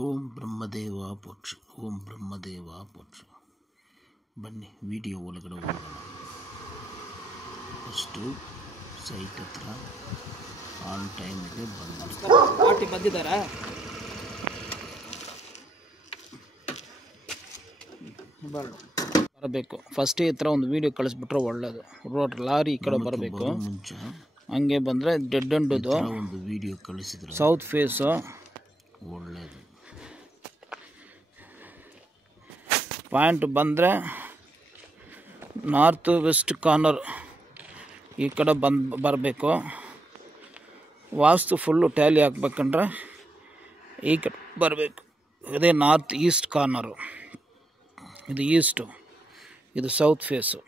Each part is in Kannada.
ಓಂ ಬ್ರಹ್ಮದೇವ ಪೋಟ್ರು, ಓಂ ಬ್ರಹ್ಮದೇವ ಪೋಟ್ರು. ಬನ್ನಿ ವಿಡಿಯೋ ಒಳಗಡೆ ಹೋಗೋಣ. ಫಸ್ಟು ಸೈಟ್ ಹತ್ರ ಆನ್ ಟೈಮಿಗೆ ಬಂದಿದ್ದಾರಾ? ಬರಬೇಕು. ಫಸ್ಟ್ ಈ ಥರ ಒಂದು ವಿಡಿಯೋ ಕಳಿಸ್ಬಿಟ್ರೆ ಒಳ್ಳೇದು. ಲಾರಿ ಈ ಕಡೆ ಬರಬೇಕು. ಮುಂಚೆ ಹಂಗೆ ಬಂದರೆ ಡೆಡ್ ಎಂಡುದು ಒಂದು ವಿಡಿಯೋ ಕಳಿಸಿದ್ರೆ ಸೌತ್ ಫೇಸು ಒಳ್ಳೇದು. ಪಾಯಿಂಟ್ ಬಂದರೆ ನಾರ್ತ್ ವೆಸ್ಟ್ ಕಾರ್ನರ್ ಈ ಕಡೆ ಬರಬೇಕು. ವಾಸ್ತು ಫುಲ್ಲು ಟ್ಯಾಲಿ ಹಾಕ್ಬೇಕಂದ್ರೆ ಈ ಕಡೆ ಬರಬೇಕು. ಇದೇ ನಾರ್ತ್ ಈಸ್ಟ್ ಕಾರ್ನರು, ಇದು ಈಸ್ಟು, ಇದು ಸೌತ್ ಫೇಸು.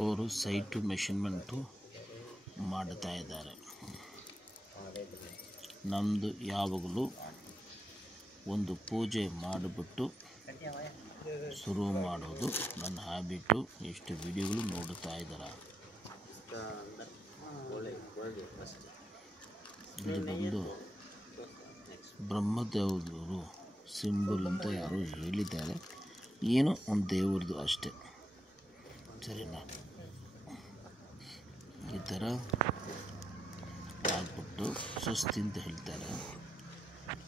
ಅವರು ಸೈಟು ಮೆಷರ್ಮೆಂಟು ಮಾಡ್ತಾ ಇದ್ದಾರೆ. ನಮ್ಮದು ಯಾವಾಗಲೂ ಒಂದು ಪೂಜೆ ಮಾಡಿಬಿಟ್ಟು ಶುರು ಮಾಡೋದು ನನ್ನ ಹ್ಯಾಬಿಟ್ಟು. ಎಷ್ಟು ವಿಡಿಯೋಗಳು ನೋಡ್ತಾ ಇದ್ದಾರೆ. ಇದು ಬಂದು ಬ್ರಹ್ಮದೇವರು ಸಿಂಬಲ್ ಅಂತ ಯಾರೋ ಹೇಳಿದ್ದಾರೆ. ಏನೋ ಒಂದು ದೇವ್ರದ್ದು ಅಷ್ಟೇ, ಸರಿನಾ? ಈ ಥರ ಆಗ್ಬಿಟ್ಟು ಸ್ವಸ್ತಿ ಅಂತ ಹೇಳ್ತಾರೆ.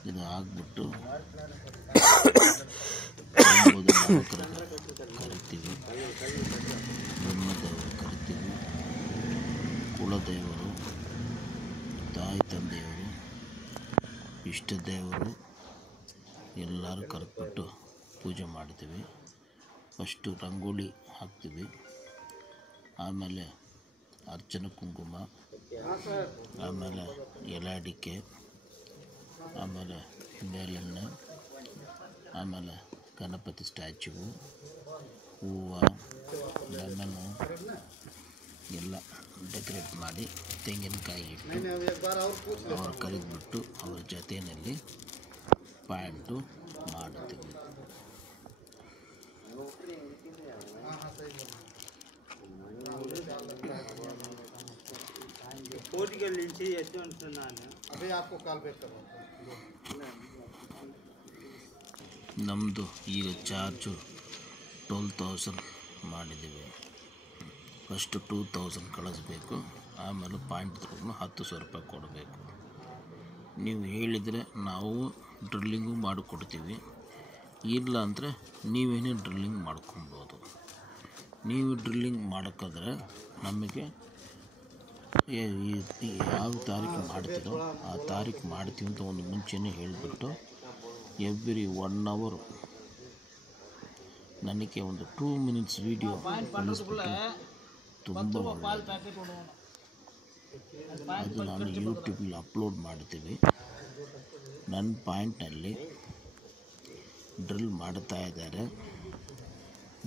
ಇದು ಆಗ್ಬಿಟ್ಟು ಕರಿತೀವಿ, ಬ್ರಹ್ಮದೇವರು ಕರಿತೀವಿ, ಕುಲದೇವರು, ತಾಯಿ ತಂದೆಯವರು, ಇಷ್ಟ ದೇವರು ಎಲ್ಲರೂ ಕರೆದ್ಬಿಟ್ಟು ಪೂಜೆ ಮಾಡ್ತೀವಿ. ಫಸ್ಟು ರಂಗೋಲಿ ಹಾಕ್ತೀವಿ, ಆಮೇಲೆ ಅರ್ಚನೆ ಕುಂಕುಮ, ಆಮೇಲೆ ಎಲೆ ಅಡಿಕೆ, ಆಮೇಲೆ ಬೇಳೆಣ್ಣೆ, ಆಮೇಲೆ ಗಣಪತಿ ಸ್ಟ್ಯಾಚ್ಯೂ, ಹೂವು, ಲೆಮನ್ನು ಎಲ್ಲ ಡೆಕೋರೇಟ್ ಮಾಡಿ ತೆಂಗಿನಕಾಯಿ ಇಟ್ಟು ಅವ್ರು ಕರೆದ್ಬಿಟ್ಟು ಅವ್ರ ಜೊತೆಯಲ್ಲಿ ಪಾಯಿಂಟು ಮಾಡುತ್ತೀವಿ. ನಮ್ಮದು ಈಗ ಚಾರ್ಜು 12,000 ಮಾಡಿದ್ದೀವಿ. ಫಸ್ಟು 2,000 ಕಳಿಸ್ಬೇಕು, ಆಮೇಲೆ ಪಾಯಿಂಟ್ ತಗೊಂಡು 10,000 ರೂಪಾಯಿ ಕೊಡಬೇಕು. ನೀವು ಹೇಳಿದರೆ ನಾವು ಡ್ರಿಲ್ಲಿಂಗು ಮಾಡಿಕೊಡ್ತೀವಿ, ಇಲ್ಲ ಅಂದರೆ ನೀವೇನೇ ಡ್ರಿಲ್ಲಿಂಗ್ ಮಾಡ್ಕೊಬೋದು. ನೀವು ಡ್ರಿಲ್ಲಿಂಗ್ ಮಾಡೋಕ್ಕಾದ್ರೆ ನಮಗೆ ಯಾವ ತಾರೀಕು ಮಾಡ್ತೀರೋ ಆ ತಾರೀಕು ಮಾಡ್ತೀವಿ ಅಂತ ಒಂದು ಮುಂಚೆನೇ ಹೇಳಿಬಿಟ್ಟು ಎವ್ರಿ 1 hour ನನಗೆ ಒಂದು 2 minutes ವೀಡಿಯೋ ಕಳಿಸ್ಬಿಟ್ಟು ತುಂಬ ಒಳ್ಳೆಯದು. ಅದು ನಾನು ಯೂಟ್ಯೂಬಲ್ಲಿ ಅಪ್ಲೋಡ್ ಮಾಡ್ತೀವಿ. ನನ್ನ ಪಾಯಿಂಟ್ನಲ್ಲಿ ಡ್ರಿಲ್ ಮಾಡ್ತಾ ಇದ್ದಾರೆ,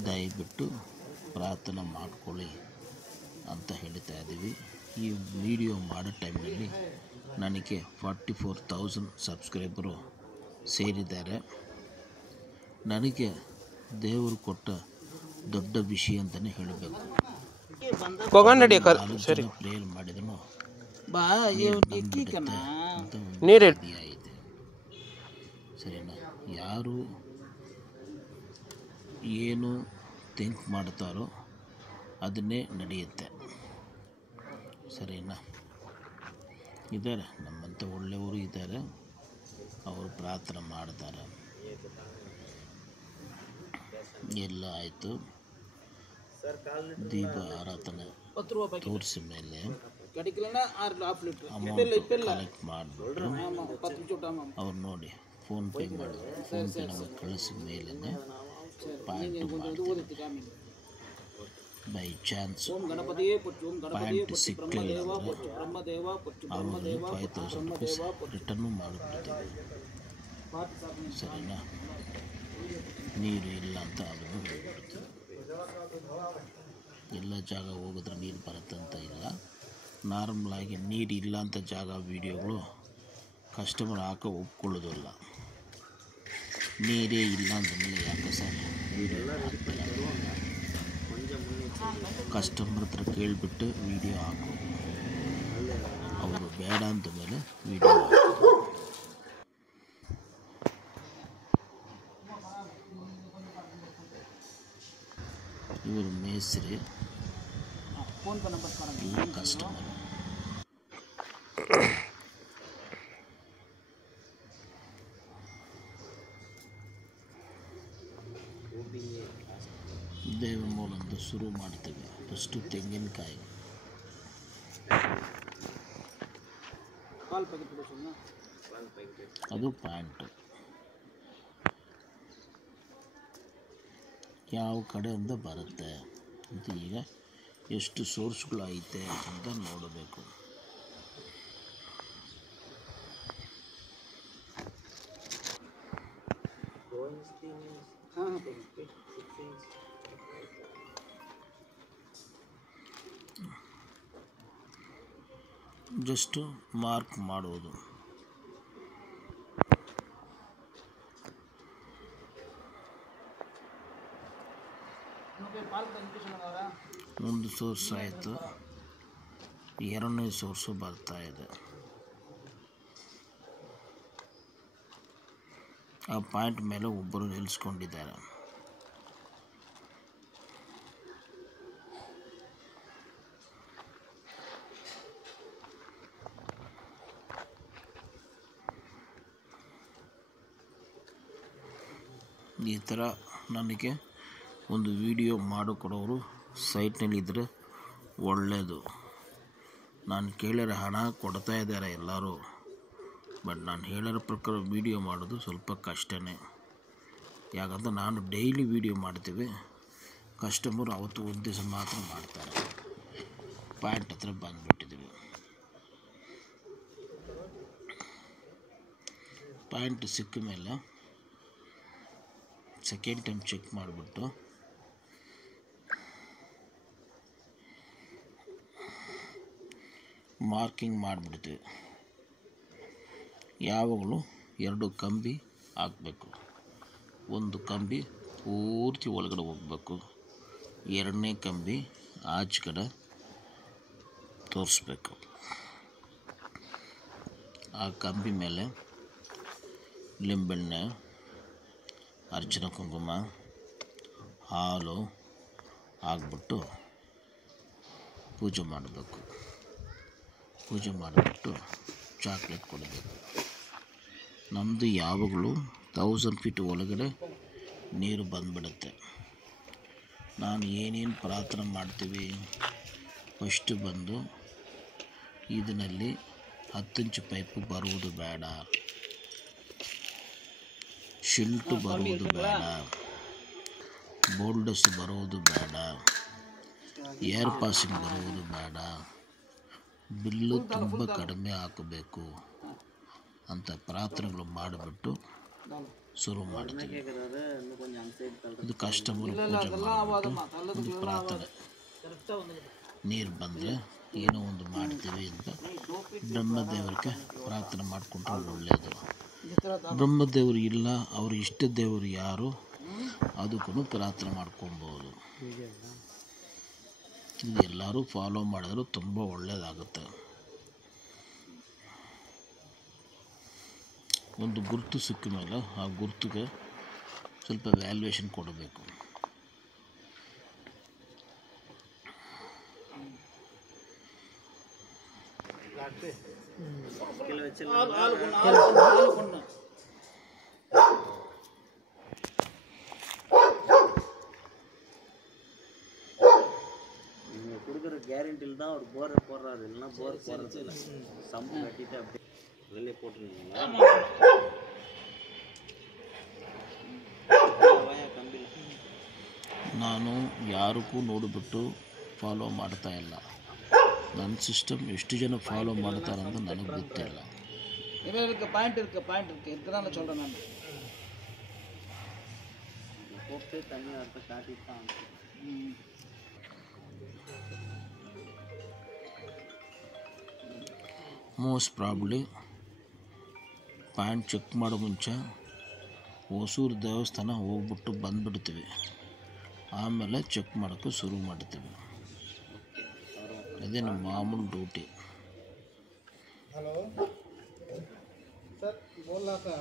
ದಯವಿಟ್ಟು ಪ್ರಾರ್ಥನೆ ಮಾಡ್ಕೊಳ್ಳಿ ಅಂತ ಹೇಳ್ತಾ ಇದ್ದೀವಿ. ಈ ವಿಡಿಯೋ ಮಾಡೋ ಟೈಮ್ನಲ್ಲಿ ನನಗೆ 44,000 ಸಬ್ಸ್ಕ್ರೈಬರು ಸೇರಿದ್ದಾರೆ. ನನಗೆ ದೇವರು ಕೊಟ್ಟ ದೊಡ್ಡ ವಿಷಯ ಅಂತಲೇ ಹೇಳಬೇಕು. ಪ್ರೇಯರ್ ಮಾಡಿದನು ಇದೆ, ಸರಿನಾ? ಯಾರು ಏನು ಥಿಂಕ್ ಮಾಡ್ತಾರೋ ಅದನ್ನೇ ನಡೆಯುತ್ತೆ, ಸರಿನಾ? ಇದ್ದಾರೆ, ನಮ್ಮಂಥ ಒಳ್ಳೆಯವರು ಇದ್ದಾರೆ, ಅವರು ಪ್ರಾರ್ಥನೆ ಮಾಡ್ತಾರೆ. ಎಲ್ಲ ಆಯಿತು. ದೀಪ ಆರಾಧನೆ ತೋರಿಸಿ ಮೇಲೆ ಅಮೌಂಟ್ ಕಲೆಕ್ಟ್ ಮಾಡಿಬಿಟ್ಟು ಅವ್ರು ನೋಡಿ ಫೋನ್ಪೇ ಮಾಡಿದ್ರು. ಫೋನ್ಪೇ ನಮಗೆ ಕಳಿಸಿದ ಮೇಲೇ ಪಾಯಿಂಟು ಮಾಡ್ತೀವಿ. ಬೈ ಚಾನ್ಸ್ ಪಾಯಿಂಟ್ ಸಿಕ್ಕಲಿಲ್ಲ ಅಂದರೆ ಅವರಿಗೆ 5,000 ರೂಪೀಸ್ ರಿಟರ್ನು ಮಾಡಿಬಿಡ್ತೀವಿ, ಸರಿನಾ? ನೀರು ಇಲ್ಲ ಅಂತ ಅದನ್ನು ಹೇಳ್ಬಿಡ್ತೀವಿ. ಎಲ್ಲ ಜಾಗ ಹೋಗಿದ್ರೆ ನೀರು ಬರುತ್ತಂತ ಇಲ್ಲ. ನಾರ್ಮಲಾಗಿ ನೀರು ಇಲ್ಲ ಅಂತ ಜಾಗ ವೀಡಿಯೋಗಳು ಕಸ್ಟಮರ್ ಹಾಕೋ ಒಪ್ಕೊಳ್ಳೋದಿಲ್ಲ. ನೀರೇ ಇಲ್ಲ ಅಂದಮೇಲೆ ಯಾಕೆ ಸರ್ ವೀಡಿಯೋ ಮಾಡ್ತಾರೆ. ಕಸ್ಟಮರ್ ಹತ್ರ ಕೇಳಿಬಿಟ್ಟು ವೀಡಿಯೋ ಹಾಕೋದು, ಅವರು ಬೇಡ ಅಂದ ಮೇಲೆ ವೀಡಿಯೋ ಹಾಕೋದು. ಇವರು ಮೇಸ್ತ್ರಿ, ಇಲ್ಲ ಕಸ್ಟಮರ್. ದೇವ್ರ ಮೂಲಂದ ಶುರು ಮಾಡ್ತೇವೆ. ಫಸ್ಟು ತೆಂಗಿನಕಾಯಿ, ಅದು ಪ್ಯಾಂಟು ಯಾವ ಕಡೆಯಿಂದ ಬರುತ್ತೆ ಅಂತ ಈಗ ಎಷ್ಟು ಸೋರ್ಸ್ಗಳು ಐತೆ ಅಂತ ನೋಡಬೇಕು. ಜಸ್ಟ್ ಮಾರ್ಕ್ ಮಾಡೋದು. ಒಂದು ಸೋರ್ಸ್ ಆಯಿತು, ಎರಡನೇ ಸೋರ್ಸು ಬರ್ತಾ ಇದೆ. ಆ ಪಾಯಿಂಟ್ ಮೇಲೆ ಒಬ್ಬರು ನಿಲ್ಲಿಸ್ಕೊಂಡಿದ್ದಾರೆ. ಈ ಥರ ನನಗೆ ಒಂದು ವಿಡಿಯೋ ಮಾಡಿಕೊಡೋರು ಸೈಟ್ನಲ್ಲಿದ್ದರೆ ಒಳ್ಳೆಯದು. ನಾನು ಕೇಳಿರೋ ಹಣ ಕೊಡ್ತಾ ಇದ್ದಾರೆ ಎಲ್ಲರೂ, ಬಟ್ ನಾನು ಹೇಳಿರೋ ಪ್ರಕಾರ ವೀಡಿಯೋ ಮಾಡೋದು ಸ್ವಲ್ಪ ಕಷ್ಟನೇ. ಯಾಕಂದ್ರೆ ನಾನು ಡೈಲಿ ವೀಡಿಯೋ ಮಾಡ್ತೀವಿ, ಕಸ್ಟಮರ್ ಅವತ್ತು ಒಂದು ದಿವಸ ಮಾತ್ರ ಮಾಡ್ತಾರೆ. ಪಾಯಿಂಟ್ ಹತ್ರ ಬಂದುಬಿಟ್ಟಿದ್ದೀವಿ. ಪಾಯಿಂಟ್ ಸಿಕ್ಕ ಮೇಲೆ ಸೆಕೆಂಡ್ ಟೈಮ್ ಚೆಕ್ ಮಾಡಿಬಿಟ್ಟು ಮಾರ್ಕಿಂಗ್ ಮಾಡಿಬಿಡ್ತೀವಿ. ಯಾವಾಗಲೂ 2 ಕಂಬಿ ಹಾಕಬೇಕು. ಒಂದು ಕಂಬಿ ಪೂರ್ತಿ ಒಳಗಡೆ ಹೋಗಬೇಕು, ಎರಡನೇ ಕಂಬಿ ಆಚೆ ಕಡೆ ತೋರಿಸ್ಬೇಕು. ಆ ಕಂಬಿ ಮೇಲೆ ಲಿಂಬೆಣ್ಣೆ, ಅರ್ಶಿನ ಕುಂಕುಮ, ಹಾಲು ಹಾಕ್ಬಿಟ್ಟು ಪೂಜೆ ಮಾಡಬೇಕು. ಪೂಜೆ ಮಾಡಿಬಿಟ್ಟು ಚಾಕ್ಲೇಟ್ ಕೊಡಬೇಕು. ನಮ್ಮದು ಯಾವಾಗಲೂ 1000 ಫೀಟ್ ಒಳಗಡೆ ನೀರು ಬಂದುಬಿಡುತ್ತೆ. ನಾನು ಏನೇನು ಪ್ರಾರ್ಥನೆ ಮಾಡ್ತೀವಿ, ಫಸ್ಟು ಬಂದು ಇದರಲ್ಲಿ 10 ಇಂಚು ಪೈಪು ಬರುವುದು ಬೇಡ, ಶಿಲ್ಟು ಬರುವುದು ಬೇಡ, ಬೋಲ್ಡಸ್ ಬರುವುದು ಬೇಡ, ಏರ್ ಪಾಸಿಂಗ್ ಬರುವುದು ಬೇಡ, ಬಿಲ್ಲು ತುಂಬ ಕಡಿಮೆ ಹಾಕಬೇಕು ಅಂತ ಪ್ರಾರ್ಥನೆಗಳು ಮಾಡಿಬಿಟ್ಟು ಶುರು ಮಾಡ್ತೀವಿ. ಇದು ಕಸ್ಟಮರ್ ಪೂಜೆ ಮಾಡಿಬಿಟ್ಟು ಒಂದು ಪ್ರಾರ್ಥನೆ, ನೀರು ಬಂದರೆ ಏನೋ ಒಂದು ಮಾಡ್ತೀವಿ ಅಂತ ಬ್ರಹ್ಮದೇವರಿಗೆ ಪ್ರಾರ್ಥನೆ ಮಾಡಿಕೊಂಡ್ರೆ ಒಳ್ಳೆಯದು. ಬ್ರಹ್ಮದೇವರು ಇಲ್ಲ, ಅವ್ರ ಇಷ್ಟ ದೇವರು ಯಾರು, ಅದಕ್ಕೂ ಪ್ರಾರ್ಥನೆ ಮಾಡ್ಕೊಬೋದು. ಇದು ಎಲ್ಲರೂ ಫಾಲೋ ಮಾಡಿದ್ರು ತುಂಬ ಒಳ್ಳೆಯದಾಗುತ್ತೆ. ಒಂದು ಗುರುತು ಸಿಕ್ಕ ಮೇಲೆ ಆ ಗುರುತಿಗೆ ಸ್ವಲ್ಪ ವ್ಯಾಲ್ಯೂಯೇಷನ್ ಕೊಡಬೇಕು. கொடுக்குற கேரண்டியில் தான் அவர் போர் போடுறாரு, இல்லைன்னா போர் போடுறதில்ல. சம்பு கட்டிட்டு அப்படியே வெளியே போட்டுருந்தீங்களா கம்பியில்? ನಾನು ಯಾರಿಗೂ ನೋಡಿಬಿಟ್ಟು ಫಾಲೋ ಮಾಡ್ತಾ ಇಲ್ಲ. ನನ್ನ ಸಿಸ್ಟಮ್ ಎಷ್ಟು ಜನ ಫಾಲೋ ಮಾಡ್ತಾರೆ ಅಂತ ನನಗೆ ಗೊತ್ತಿಲ್ಲ. பாயிண்ட் இருக்குதான்னு சொல்கிறேன் நான். போட்டு தனியாக இருக்க காட்டிட்டு தான் ಮೋಸ್ಟ್ ಪ್ರಾಬ್ಲಿ ಪಾಯಿಂಟ್ ಚೆಕ್ ಮಾಡೋ ಮುಂಚೆ ಹೊಸೂರು ದೇವಸ್ಥಾನ ಹೋಗ್ಬಿಟ್ಟು ಬಂದುಬಿಡ್ತೀವಿ, ಆಮೇಲೆ ಚೆಕ್ ಮಾಡೋಕ್ಕೆ ಶುರು ಮಾಡ್ತೀವಿ. ಅದೇ ನಮ್ಮ ಮಾಮೂಲು ಡ್ಯೂಟಿ. हेलो सर, बोल रहा था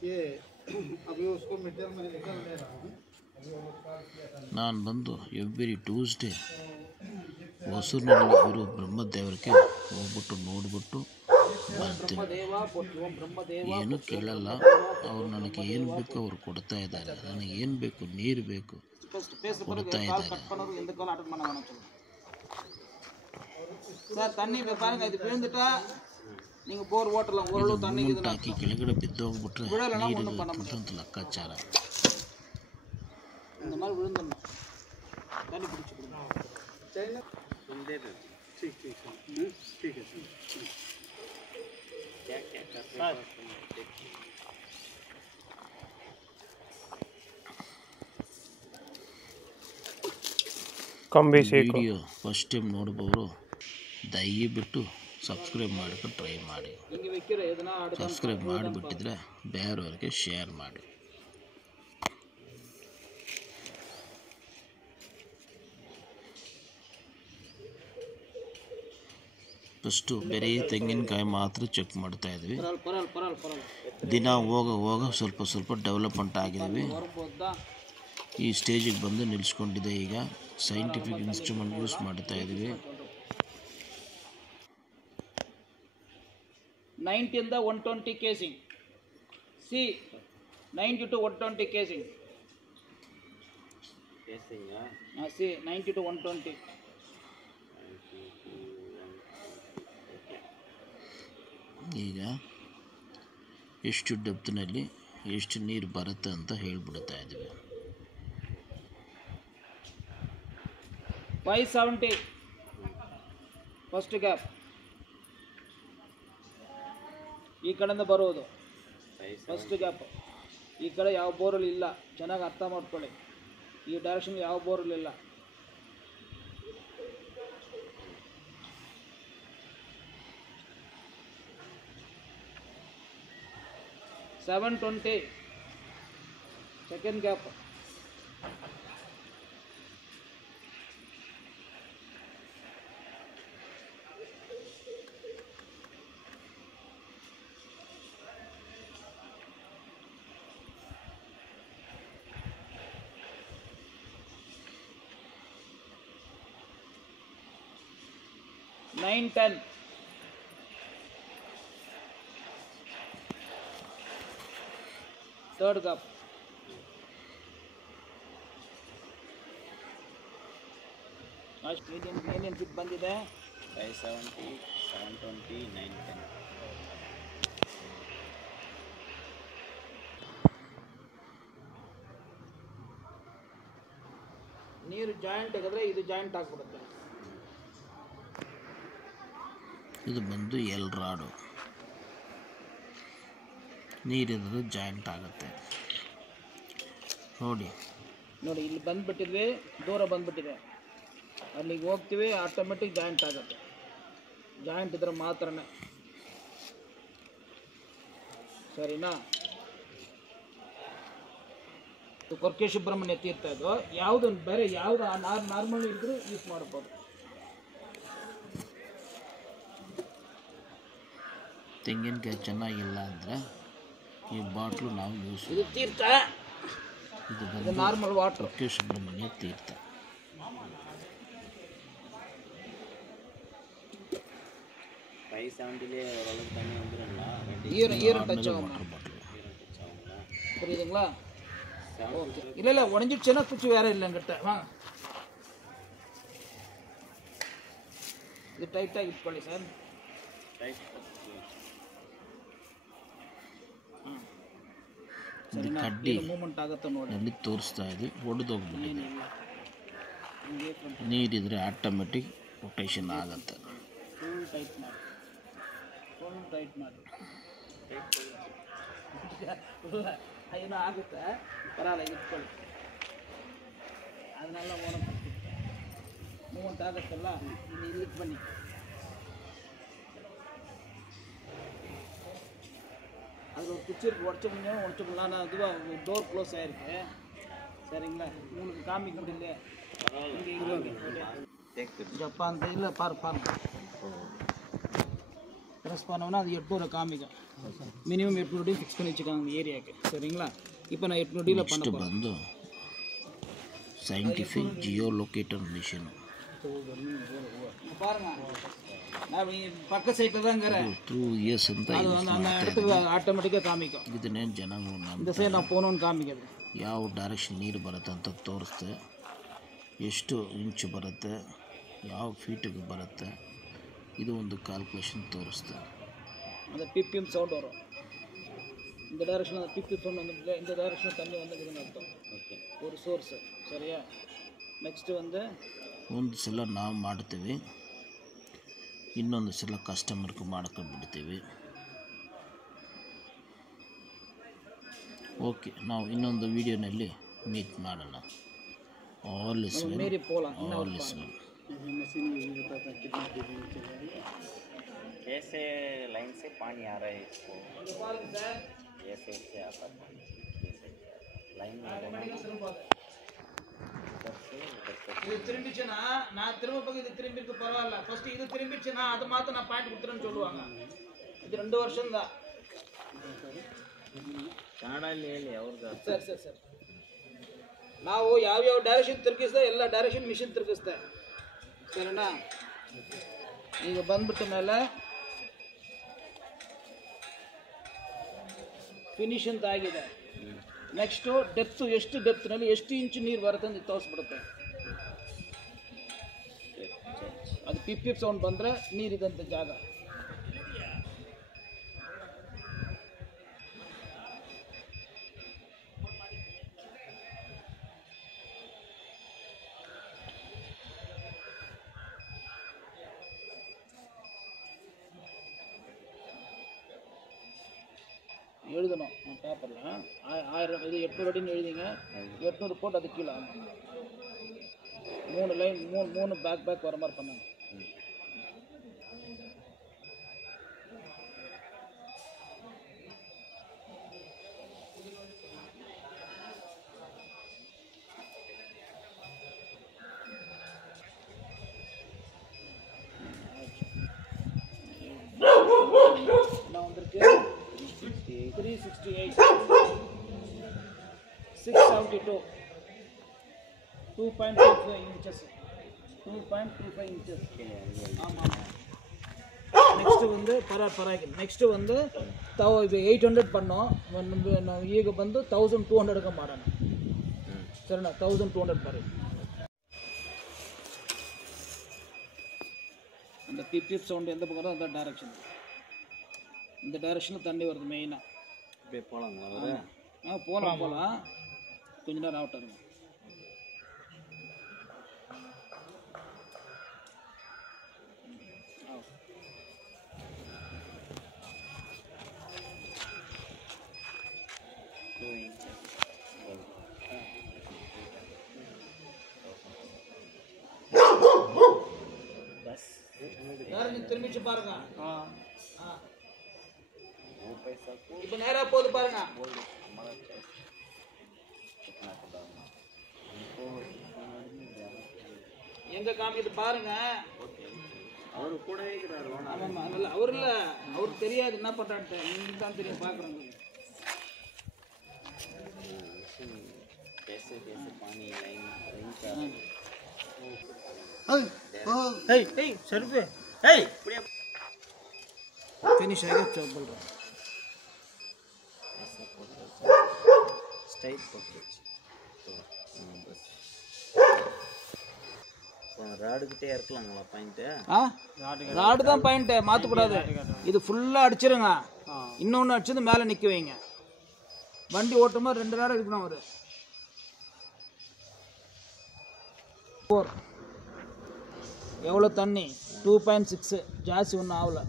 कि अभी उसको मीटर में निकल ले रहा हूँ. अभी वो लोग कॉल किया था. ನಾನು ಬಂದು ಎವ್ರಿ ಟ್ಯೂಸ್ಡೇ ಹೊಸೂರಿನಲ್ಲಿ ಇರೋ ಬ್ರಹ್ಮದೇವರಿಗೆ ಹೋಗ್ಬಿಟ್ಟು ನೋಡಿಬಿಟ್ಟು ಬರ್ತೀನಿ. ಏನು ಕೇಳಲ್ಲ, ಅವ್ರು ನನಗೆ ಏನು ಬೇಕು ಅವ್ರು ಕೊಡ್ತಾ ಇದ್ದಾರೆ. ನನಗೆ ಏನು ಬೇಕು, ನೀರು ಬೇಕು, ಕೊಡ್ತಾ ಇದ್ದಾರೆ. சார் தண்ணி இப்போ பாருங்க, இது விழுந்துட்டா நீங்கள் போர் ஓட்டலாம். ஓரளவு தண்ணி ಅಮೌಂಟ್ ಹಾಕಿ ಕೆಳಗಡೆ ಬಿದ್ದೋಗ್ಬಿಟ್ರೆ ನೀರಿಗೆ ಕೊಟ್ಟಂತ ಲೆಕ್ಕಾಚಾರ. இந்த மாதிரி விழுந்துடணும், தண்ணி பிடிச்சி கொடுங்க. ठीक ठीक ठीक है सर. क्या कर रहे हो? ವಿಡಿಯೋ ಫಸ್ಟ್ ಟೈಮ್ ನೋಡ್ಬೋರು ದಯವಿಟ್ಟು ಸಬ್ಸ್ಕ್ರೈಬ್ ಮಾಡೋಕ್ಕೆ ಟ್ರೈ ಮಾಡಿ. இங்கே வைக்கிற எதுனா ಸಬ್ಸ್ಕ್ರೈಬ್ ಮಾಡಿಬಿಟ್ಟಿದ್ರೆ ಬೇರೆಯವ್ರಿಗೆ ಶೇರ್ ಮಾಡಿ. ಫಸ್ಟು ಬರೀ ತೆಂಗಿನಕಾಯಿ ಮಾತ್ರ ಚೆಕ್ ಮಾಡ್ತಾ ಇದ್ವಿ. ದಿನ ಹೋಗ ಸ್ವಲ್ಪ ಡೆವಲಪ್ಮೆಂಟ್ ಆಗಿದ್ವಿ. ಈ ಸ್ಟೇಜಿಗೆ ಬಂದು ನಿಲ್ಲಿಸ್ಕೊಂಡಿದೆ. ಈಗ ಸೈಂಟಿಫಿಕ್ ಇನ್ಸ್ಟ್ರೂಮೆಂಟ್ ಯೂಸ್ ಮಾಡ್ತಾ ಇದ್ವಿ. 90 ಇಂದ 120 casing, C 90 to 120 casing, C 90 to 120. ಈಗ ಎಷ್ಟು ಡೆಪ್ತ್ನಲ್ಲಿ ಎಷ್ಟು ನೀರು ಬರುತ್ತೆ ಅಂತ ಹೇಳ್ಬಿಡ್ತಾ ಇದ್ವಿ. 570 ಫಸ್ಟ್ ಗ್ಯಾಪ್ ಈ ಕಡೆಯಿಂದ ಬರೋದು. ಫಸ್ಟ್ ಗ್ಯಾಪ್ ಈ ಕಡೆ ಯಾವ ಬೋರಲ್ಲಿ ಇಲ್ಲ, ಚೆನ್ನಾಗಿ ಅರ್ಥ ಮಾಡ್ಕೊಳ್ಳಿ. ಈ ಡೈರೆಕ್ಷನ್ ಯಾವ ಬೋರಲ್ಲಿ ಇಲ್ಲ. $720 ಸೆಕೆಂಡ್ ಗ್ಯಾಪ್. $910 third gap. ಅಷ್ಟು ಏನೇನು ಫಿಟ್ ಬಂದಿದೆ? 570, 720, 910. ನೀರು ಜಾಯಿಂಟ್ ಆಗಿದ್ರೆ ಇದು ಜಾಯಿಂಟ್ ಆಗಿಬಿಡುತ್ತೆ. ಇದು ಬಂದು ಎಲ್ ರಾಡು, ನೀರಿದ್ರೆ ಜಾಯಿಂಟ್ ಆಗುತ್ತೆ. ನೋಡಿ ಇಲ್ಲಿ ಬಂದುಬಿಟ್ಟಿದ್ವಿ, ದೂರ ಬಂದುಬಿಟ್ಟಿದೆ, ಅಲ್ಲಿಗೆ ಹೋಗ್ತೀವಿ, ಆಟೋಮೆಟಿಕ್ ಜಾಯಿಂಟ್ ಆಗುತ್ತೆ. ಜಾಯಿಂಟ್ ಇದ್ರೆ ಮಾತ್ರನೇ, ಸರಿನಾ? ಕೊರ್ಕೆ ಸುಬ್ರಹ್ಮಣ್ಯ ತೀರ್ಥ ಇದು. ಯಾವುದು ಬೇರೆ ಯಾವುದು ನಾರ್ಮಲ್ ಇದ್ರೂ ಯೂಸ್ ಮಾಡ್ಬೋದು. ತೆಂಗಿನಕಾಯಿ ಚೆನ್ನಾಗಿಲ್ಲ ಅಂದರೆ ಈ ಬಾಟ್ಲು ನಾವು ಯೂಸ್. ಇದು ತೀರ್ಥ, ಇದು ಬಂದು ನಾರ್ಮಲ್ ವಾಟರ್. ಕೊರ್ಕೆ ಸುಬ್ರಹ್ಮಣ್ಯ ತೀರ್ಥ. 570 ஓரளவுக்கு தண்ணி வந்துடுங்களா? ஈரம் டச் ஆகும். புரியுதுங்களா? ஓகே. இல்லை உடஞ்சிடுச்சுன்னா குச்சி வேற இல்லைங்கிட்ட வாங்க. ಇದು ಟೈಟಾಗಿ ಇಟ್ಕೊಳ್ಳಿ ಸರ್. ಇದು ಕಡ್ಡಿ ಮೂಮೆಂಟ್ ಆಗುತ್ತೆ ನೋಡಿ. ಅಲ್ಲಿ ತೋರಿಸ್ತಾ ಇದೆ, ಒಡೆದೋಗ್ಬಿಟ್ಟಿದೆ. ನೀರಿದ್ರೆ ಆಟೋಮೆಟಿಕ್ ರೊಟೇಷನ್ ಆಗುತ್ತೆ. ಫುಲ್ ಟೈಟ್ ಮಾಡಿ, ಫುಲ್ ಟೈಟ್ ಮಾಡಿ. ಏನೋ ಆಗುತ್ತೆ, ಪರವಾಗಿಲ್ಲ, ಇಟ್ಕೊಳ್ಳಿ. ಅದನ್ನೆಲ್ಲ ಮೂಮೆಂಟ್ ಆಗುತ್ತಲ್ಲ, ಇನ್ನು ಇಲ್ಲಿಗೆ ಬನ್ನಿ. அதில் ஒரு குச்சி இருக்கு, உடச்ச முடியும் உடச்ச முடியலாம். நான் இதுவாக டோர் க்ளோஸ் ஆகிருக்கு. சரிங்களா, உங்களுக்கு காமிக்க முடியல. இங்கே ஜப்பான் இல்லை பாருங்க ப்ரெஸ் பண்ணோன்னா அது 800 காமிக்கும். மினிமம் 800 ஃபிக்ஸ் பண்ணி வச்சுக்காங்க அந்த ஏரியாவுக்கு. சரிங்களா, இப்போ நான் 800 பண்ண போகிறேன். ಬಂದು ಸೈಂಟಿಫಿಕ್ ಜಿಯೋ ಲೊಕೇಟರ್ ಮಿಷನ್ பாருங்க, நான் பக்க சைட்டில் தான் இருக்கிறேன். 2 years ಅಂತ அது வந்து அந்த இடத்துக்கு ஆட்டோமேட்டிக்காக காமிக்கும். ಇದನ್ನೇ ಜನಗಳು இந்த சைடு நான் போகணுன்னு காமிக்கிறது. ಯಾವ ಡೈರೆಕ್ಷನ್ ನೀರು ಬರುತ್ತೆ ಅಂತ ತೋರಿಸ್ತೆ, ಎಷ್ಟು ಇಂಚು ಬರುತ್ತೆ, ಯಾವ ಫೀಟಿಗೆ ಬರುತ್ತೆ, ಇದು ಒಂದು ಕ್ಯಾಲ್ಕುಲೇಷನ್ ತೋರಿಸ್ತೆ. அந்த பிபிஎம் சவுண்ட் வரும். இந்த டைரக்ஷனில் அந்த பிபிஎம் சவுண்ட் வந்து இந்த டைரக்ஷனில் தண்ணி வந்துக்குதுன்னு அர்த்தம். ஓகே, ஒரு சோர்ஸு. சரியா, ನೆಕ್ಸ್ಟ್ வந்து ಒಂದು ಸಲ ನಾವು ಮಾಡ್ತೀವಿ, ಇನ್ನೊಂದು ಸಲ ಕಸ್ಟಮರ್ಗೆ ಮಾಡ್ಕೊಂಡು ಬಿಡ್ತೀವಿ. ಓಕೆ, ನಾವು ಇನ್ನೊಂದು ವಿಡಿಯೋನಲ್ಲಿ ಮೀಟ್ ಮಾಡೋಣ. All is well, Mary ಪೋಲಾ all is well. Machine ये बताता कितना केजी में चलेगा, कैसे लाइन से पानी आ रहा है इसको, சார் ऐसे से आता पानी, लाइन में இது திரும்பிச்சுன்னா நான் திரும்ப பக்கம் இது திரும்பிருக்கு பரவாயில்ல. ஃபர்ஸ்ட் இது திரும்பிச்சுன்னா அது மாற்ற நான் பாயிண்ட் கொடுத்துறேன்னு சொல்லுவாங்க. இது 2 ವರ್ಷம் தான். ಕನ್ನಡಲ್ಲಿ ಹೇಳಿ ಅವ್ರಿಗೆ. ಸರ್ ನಾವು ಯಾವ್ಯಾವ ಡೈರೆಕ್ಷನ್ ತಿರುಗಿಸ್ದೆ ಎಲ್ಲ ಡೈರೆಕ್ಷನ್ ಮಿಷಿನ್ ತಿರುಗಿಸ್ದೆ. ಸರಿನಾ, ಈಗ ಬಂದ್ಬಿಟ್ಟ ಮೇಲೆ ಫಿನಿಶ್ ಅಂತ ಆಗಿದೆ. ನೆಕ್ಸ್ಟು ಡೆಪ್ತು, ಎಷ್ಟು ಡೆಪ್ತ್ನಲ್ಲಿ ಎಷ್ಟು ಇಂಚು ನೀರು ಬರುತ್ತೆ ಅಂತ ತೋರಿಸ್ಬಿಡುತ್ತೆ. ಅದು ಪಿಪ್ ಸೌಂಡ್ ಬಂದರೆ ನೀರಿದಂಥ ಜಾಗ. எழுதணும் பேப்பரில் 1000 இது 800 அடின்னு எழுதிங்க. 800 போட்டு அது கீழே 3 லைன் 3 பேக் வர மாதிரி பண்ணாங்க. நான் வந்திருக்கு 368 672 2.25 inches 2.25 inches. ஆமாம். ನೆಕ್ಸ್ಟ್ வந்து ಪರವಾಗಿಲ್ಲ. ನೆಕ್ಸ್ಟ್ வந்து 800 பண்ணோம், ನಾವು ಈಗ ಬಂದು 1200ಗೆ ಮಾಡೋಣ. ಸರಿನಾ, 1200 ಬರೀ. அந்த பிப் சவுண்ட் எந்த பக்கம் அந்த டைரக்ஷன், இந்த டைரக்ஷனில் தண்ணி வருது மெயினாக. அப்படியே போகலாங்களா? போகலாம் கொஞ்ச நேரம் ஆகட்டும். யாரும் நீ திரும்பிச்சு பாருங்க. இப்போ நேராக போகுது பாருங்க. எங்க காமிக்கிட்டு பாருங்க. அவரு கூட இருக்கிறாரு. ஆமாம்மா, இல்லை அவர் இல்லை, அவருக்கு தெரியாது என்ன பண்ணுறான்ட்டு. நீங்கள் தான் தெரியும் பார்க்குறாங்க. कैसे कैसे पानी लाइन फिनिश आएगा चौक बोल रहा स्टाइल ராடுகிட்டே இருக்கலாங்களா பாயிண்ட்? ராடு தான் பாயிண்ட், மாற்றக்கூடாது. இது ஃபுல்லாக அடிச்சிருங்க, இன்னொன்று அடிச்சது மேலே நிற்க வைங்க. வண்டி ஓட்டும்போது 2 ராடு இருக்கணும். ஒரு 4 எவ்வளோ தண்ணி 2.6 ஜாஸ்தி ஒன்றும் ஆகலை.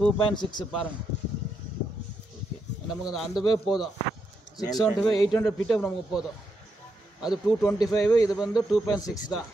2.6 பாருங்கள். நமக்கு அந்த வே போதும். 675 800 ஃபீட்டு நமக்கு போதும். அது 225, இது வந்து 2.6 தான்.